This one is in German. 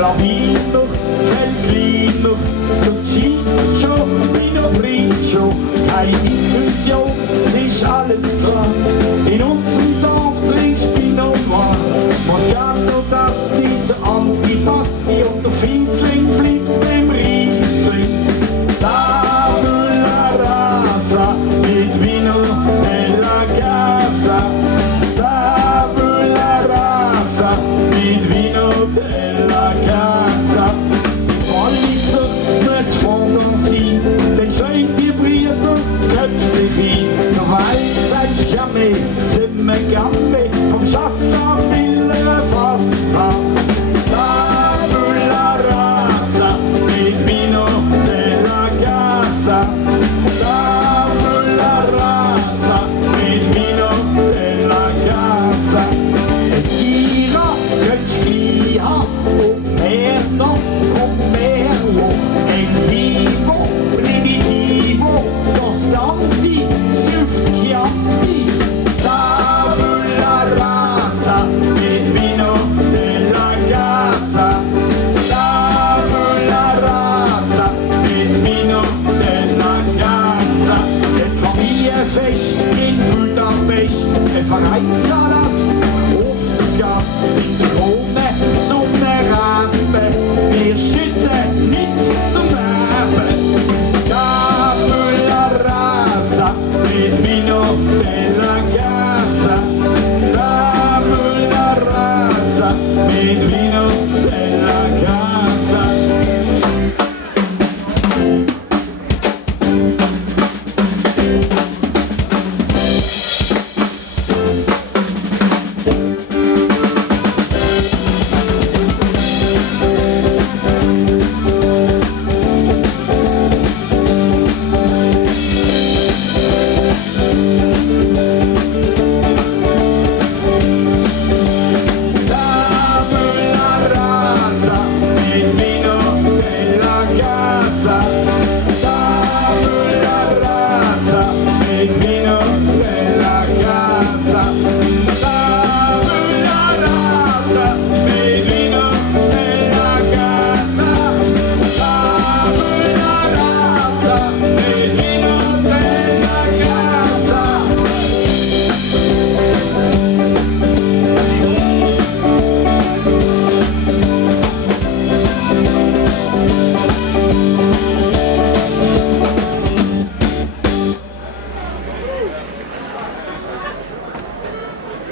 Schlawiner, Feldliner, der Ciccio, Pino Grigio, keine Diskussion, es ist alles klar. In unserem Dorf trinkst Pinot Noir, Moscato, das die zur Antipasti und der Fiesling bleibt im Riesling. Tabula rasa mit Vino della casa. Tabula rasa mit Vino della casa. Walliser muss Fondant sein, denn schreibt die Brüder Köpfe rein. Du weißt, seit jamais, sind wir Gambe vom Chassa Miller Fassa. Tabula rasa mit Vino della casa. Tabula rasa mit Vino della casa. E Sira könnt ihr und Merno vom Merlo. En vivo, primitivo, costanti, süft Chianti. Tabula rasa mit Vino della casa. Tabula rasa mit Vino della casa. Ein Familienfest in Budapest, ein Vereinsheim